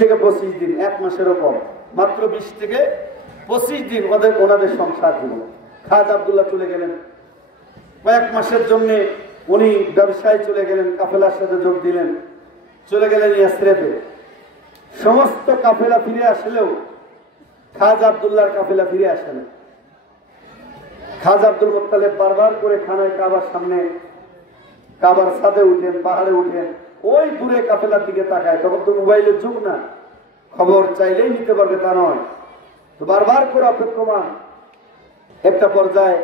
থেকে 25 দিন, 1 মাসেরও কম, মাত্র 20 থেকে 25 দিন ওনাদের সংসার দিল। খাজা আব্দুল্লাহ চলে গেলেন কয়েক মাসের জন্য, উনি ব্যবসায় চলে গেলেন, কাফেলার সাথে যোগ দিলেন, চলে গেলেন ইয়াসরিবে। সমস্ত কাফেলা ফিরে আসলেও খাজা আব্দুল্লাহর কাফেলা ফিরে আসে না। খাজা আব্দুল মুত্তালিব বারবার করে খানায় কাবার সামনে, কাবার ছাদে উঠেন, পাহাড়ে উঠেন, ওই দূরে কাফেলার দিকে তাকায়। তখন তো মোবাইলের যুগ না, খবর চাইলেই নিতে পারবে তা নয়, তো বারবার করে অপেক্ষমান। একটা পর্যায়ে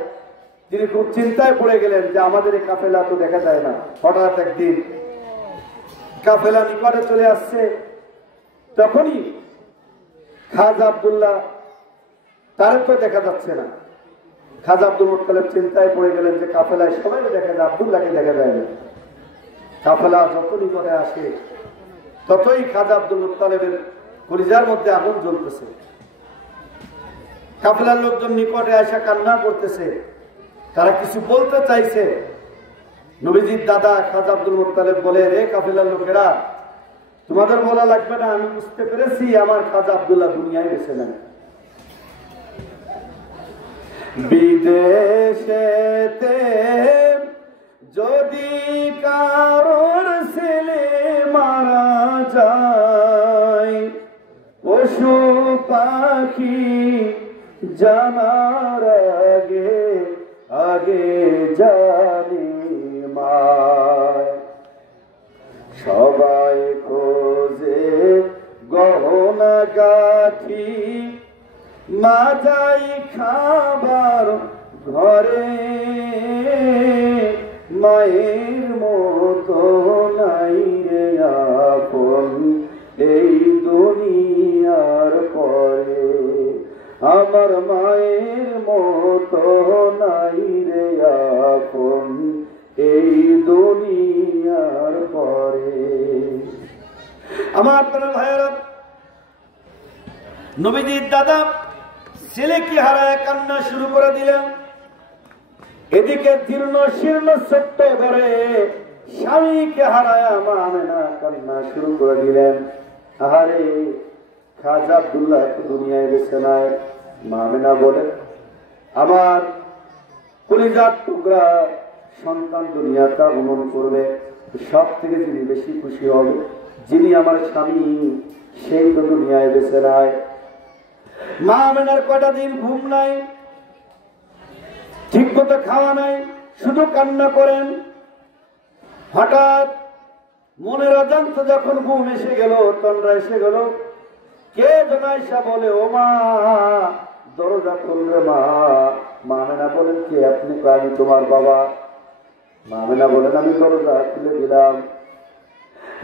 তিনি খুব চিন্তায় পড়ে গেলেন যে আমাদের এই কাফেলা তো দেখা যায় না। হঠাৎ একদিন কাফেলা নিকটে চলে আসছে, তখনই খাজা আব্দুল্লাহ, তার তো দেখা যাচ্ছে না। খাজা আব্দুল মুত্তালিব চিন্তায় পড়ে গেলেন যে কাফেলায় সবাই দেখা যায়, আব্দুল্লাহকে দেখা যায় না। কাফেলা যত নিকটে আসে ততই খাজা আব্দুল মুত্তালিবের কলিজার মধ্যে আগুন জ্বলতেছে। কাফেলার লোকজন নিকটে আসা কান্না করতেছে, তারা কিছু বলতে চাইছে। নবীজির দাদা খাজা আব্দুল মুত্তালিব বলে, রে কাফেলার লোকেরা, তোমাদের বলা লাগবে না, আমি বুঝতে পেরেছি আমার খাজা আব্দুল্লাহ দুনিয়ায় বেঁচে নেন। বিদেশেতে যদি কারোর ছেলে মারা যায়, পশু পাখি জানার আগে আগে জানি মায়। সবাই খোঁজে গহনা গাঠি, মা যাই খাবার ঘরে, মায়ের মতো নাই রে আপন এই দুনিয়ার পরে, আমার মায়ের মতো নাই রে আপন এই দুনিয়ার পরে। আমার প্রিয় ভাইয়েরা, নবীজির দাদা ছেলেকে হারায় কান্না শুরু করে দিলেন। এদিকে জীর্ণ শীর্ণ ছোট্ট ঘরে স্বামীকে হারায় মা আমেনা কান্না শুরু করে দিলেন। আহারে, খাজা আব্দুল্লাহ তো দুনিয়ায় বেঁচে নাই। মা আমেনা বলে, আমার কলিজার টুকরা সন্তান দুনিয়াতে আগমন করবে, সব থেকে যিনি বেশি খুশি হবে, যিনি আমার স্বামী, সেই তো দুনিয়ায় বেঁচে নাই। মা আমেনার কয়টা দিন ঘুম নাই, ঠিক মতো খাওয়া নাই, শুধু কান্না করেন। হঠাৎ মনের অজান্তে যখন ঘুম এসে গেল, তন্দ্রা এসে গেল, কে যেন আইসা বলে, ও মা, দরজা খুলবে মা। মা আমেনা বলেন, কে আপনি? আমি তোমার বাবা। মা আমেনা বলেন, আমি দরজা খুলে দিলাম।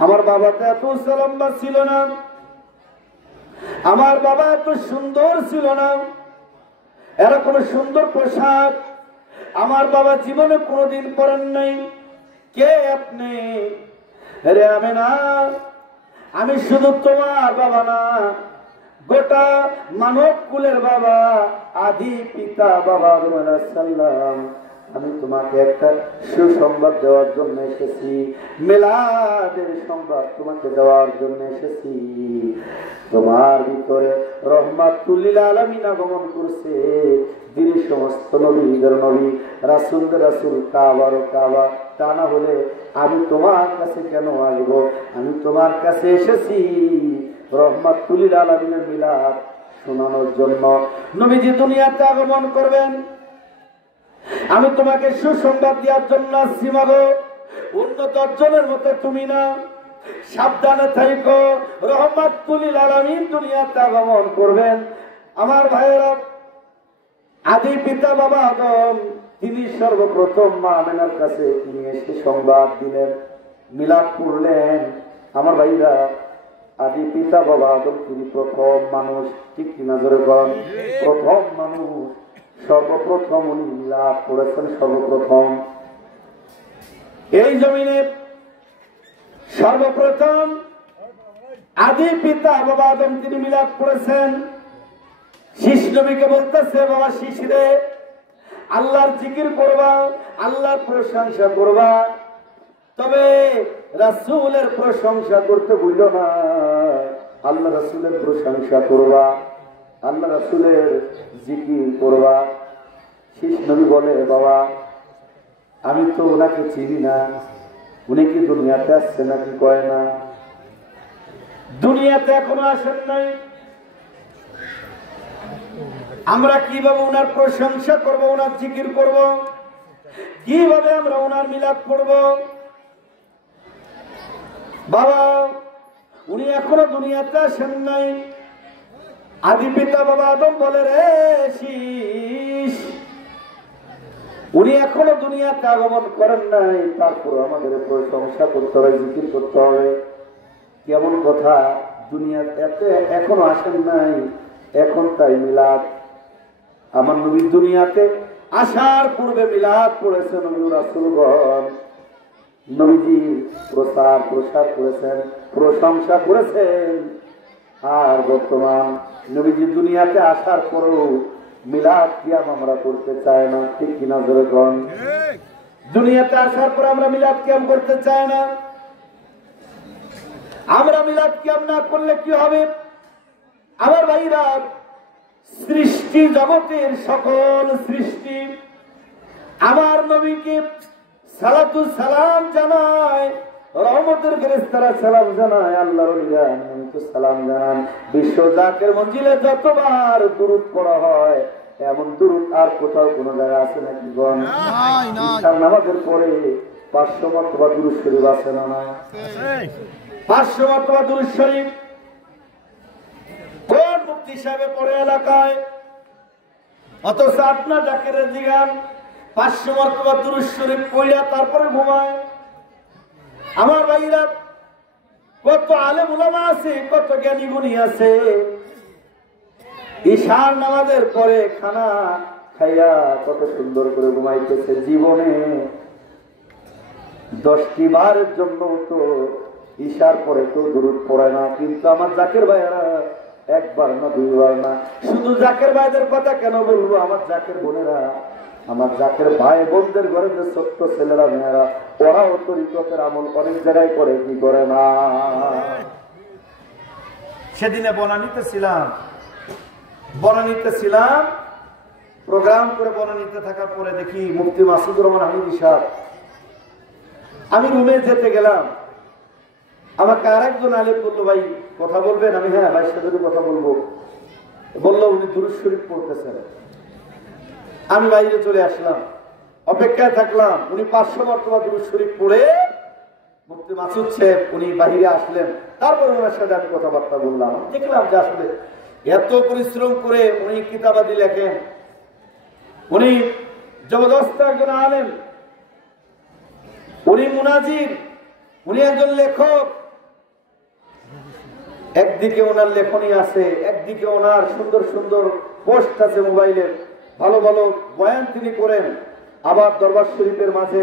আমার বাবা তো এত লম্বা ছিল না, আমার বাবা এত সুন্দর ছিল না, এরকম সুন্দর পোশাক আমার বাবা জীবনে কোনোদিন পরেন নাই। কে আপনি? রে আমেনা, আমি শুধু তোমার বাবা না, গোটা মানব কুলের বাবা, আদি পিতা বাবা আদম আলাইহিস সালাম। আমি তোমাকে একটা সুসংবাদ দেওয়ার জন্য এসেছি, মিলাদের সংবাদ তোমাকে দেওয়ার জন্য এসেছি। তোমার ভিতরে রহমাতুল লিল আলামিন আগমন করছে, যিনি সমস্ত নবীদের নবী, রাসূলদের রাসূল, কাবার কাবা। তা না হলে আমি তোমার কাছে কেন আসবো? আমি তোমার কাছে এসেছি রহমাতুল লিল আলামিনের মিলাদ শোনানোর জন্য। নবীজি দুনিয়াতে আগমন করবেন, আমি তোমাকে সুসংবাদ দেওয়ার জন্য আসছি। মাগো, অন্য 10 জনের মতো তুমি না, সাবধানে থাকো, রহমাতুল লিল আলামিন দুনিয়াতে আগমন করবেন। আমার ভাইয়েরা, আদি পিতা বাবা আদম, তিনি সর্বপ্রথম মা আমেনার কাছে তিনি এসে সংবাদ দিলেন, মিলাদ পড়লেন। আমার ভাইরা, আদি পিতা বাবা আদম তিনি প্রথম মানুষ, ঠিক কি নজরে করেন? প্রথম মানুষ, সর্বপ্রথম উনি মিলাদ পড়েছেন। সর্বপ্রথম এই জমিনে সর্বপ্রথম আদি পিতা বাবা আদম তিনি মিলাদ পড়েছেন। শীষ নবীকে বলতেছে, বাবা শীষ রে, আল্লাহর জিকির করবা, আল্লাহর প্রশংসা করবা, তবে রাসূলের প্রশংসা করতে ভুলো না। আল্লাহ রাসূলের প্রশংসা করবা, আল্লাহ রাসূলের জিকির করবা। শেষ নবী বলে, বাবা আমি তো ওনাকে চিনি না, উনি কি দুনিয়াতে আসছে নাকি? কয় না, দুনিয়াতে এখনো আসেন নাই। আমরা কিভাবে ওনার প্রশংসা করব, ওনার জিকির করব, কিভাবে আমরা ওনার মিলাদ পড়ব? বাবা উনি এখনো দুনিয়াতে আসেন নাই। আদি পিতা বাবা আদম বলে, রে শীষ উনি এখনো দুনিয়াতে আগমন করেন নাই, তারপর আমাদের প্রশংসা করতে হবে, জিকির করতে হবে। কেমন কথা, দুনিয়াতে এখনো আসেন নাই, এখন তাই মিলাদ। আমার নবী দুনিয়াতে আসার পূর্বে মিলাদ পড়েছেন নবী রাসূলগণ, নবীজির প্রচার প্রসার করেছেন, প্রশংসা করেছেন। আর বর্তমান নবীজি দুনিয়াতে আসার পরেও মিলাদ কিয়াম আমরা করতে চাই না, ঠিক কিনা জোরে কোন? দুনিয়াতে আসার পর আমরা মিলাদ কিয়াম করতে চাই না। আমরা মিলাদ কিয়াম না করলে কি হবে? আমার ভাইরা, সৃষ্টি জগতের সকল সৃষ্টি আমার নবীকে সালাতু সালাম জানায়, রহমতের ফেরেশতারা সালাম জানায়, আল্লাহর ওলিরা সালাম জানান। বিশ্ব জাকের মঞ্জিলে যতবার দুরূদ পড়া হয় এমন দুরূদ আর কোথাও কোনো জায়গা আছে নাকি? গণ ইশার নামাজের পরে 500 মর্তবা দুরূদ শরীফ আছে না? 500 মর্তবা দুরূদ শরীফ কোন মুফতি সাহেব পড়ে এলাকায়? অথচ আপনার জাকেরের জিগান 500 মর্তবা দুরূদ শরীফ পড়িয়া তারপরে ঘুমায়। আমার ভাইরা, কত আলেম উলামা আছে, কত জ্ঞানী গুণী আছে, ঈশার নামাজের পরে খানা খাইয়া কত সুন্দর করে ঘুমাইতেছে। জীবনে 10টি বারের জন্য তো ঈশার পরে তো দুরূদ পড়ে না। কিন্তু আমার জাকের ভাইরা একবার না, দুইবার না। শুধু জাকের ভাইদের কথা কেন বলবো, আমার জাকের বোনেরা, আমার জাকের ভাই বোনদের ঘরে যে ছোট্ট ছেলেরা মেয়েরা, ওরাও তরিকতের আমল অনেক জায়গায় করে, কি করে না? সেদিনে বনানীতে ছিলাম, প্রোগ্রাম করে বনানীতে থাকার পরে দেখি মুফতি মাসুদুর রহমান হামিদি সাহেব, আমি রুমে যেতে গেলাম, আমাকে আর একজন আলেম বললো, ভাই কথা বলবেন? আমি হ্যাঁ ভাইয়ের সাথে কথা বলবো। বললো উনি দুরূদ শরীফ পড়তেছেন। আমি বাইরে চলে আসলাম, অপেক্ষায় থাকলাম। উনি 500 মর্তবা দুরূদ শরীফ পড়ে মুফতি মাসুদ সাহেব উনি বাহিরে আসলেন। তারপর ওনার সাথে আমি কথাবার্তা বললাম। দেখলাম যে আসলে এত পরিশ্রম করে উনি কিতাবাদি লেখেন, উনি জবরদস্ত একজন আলেম, উনি মুনাজির, উনি একজন লেখক। একদিকে ওনার লেখনী আছে, একদিকে ওনার সুন্দর সুন্দর পোস্ট আছে মোবাইলের, ভালো ভালো বয়ান তিনি করেন। আবার দরবার শরীফের মাঝে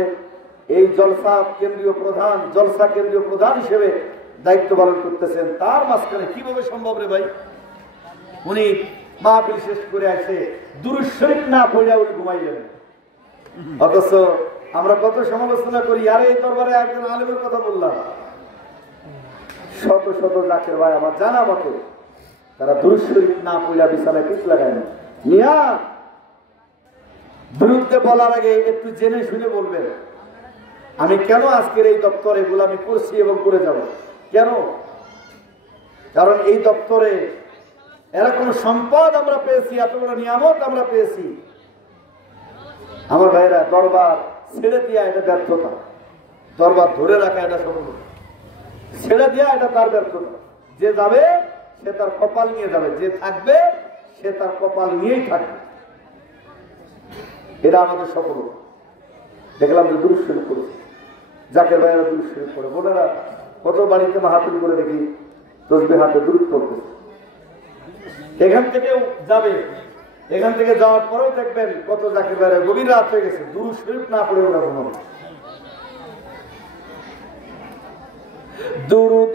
এই জলসা কেন্দ্রীয় প্রধান হিসেবে দায়িত্ব পালন করতেছেন। তার মাঝখানে কিভাবে সম্ভব রে ভাই? উনি মাহফিল শেষ করে আসে দুরূদ শরীফ না পড়ে উনি ঘুমাইলেন। অথচ আমরা কত সমালোচনা করি, আরে এই দরবারে একজন আলেমের কথা বললাম। শত শত জাকের ভাই আমার জানা মতো তারা দুরূদ শরীফ না পড়লে বিছানায় পিঠ লাগায় না। নিয়া বিরুদ্ধে বলার আগে একটু জেনে শুনে বলবেন, আমি কেন আজকের এই দপ্তরে এগুলো আমি করছি এবং করে যাব কেন? কারণ এই দপ্তরে এরকম সম্পদ আমরা পেয়েছি, এত বড় নিয়ামত আমরা পেয়েছি। আমার ভাইরা, দরবার ছেড়ে দেওয়া এটা ব্যর্থতা, দরবার ধরে রাখা এটা সফলতা, ছেড়ে দেওয়া এটা তার ব্যর্থতা। যে যাবে সে তার কপাল নিয়ে যাবে, যে থাকবে সে তার কপাল নিয়েই থাকবে, এটা আমাদের সফলতা। দেখলাম যে দুরূদ শরীফ করেছে, জাকের ভাইয়েরা দুরূদ শরীফ পড়ে, বোনেরা কত বাড়িতে মাহফিল করে দেখি তসবিহ হাতে দুরূদ পড়তেছে। এখান থেকেও যাবে, এখান থেকে যাওয়ার পরেও দেখবেন কত জাকের ভাইয়েরা গভীর রাত হয়ে গেছে, দুরূদ শরীফ না পড়ে ওরা ঘুমাবে। দুরূদ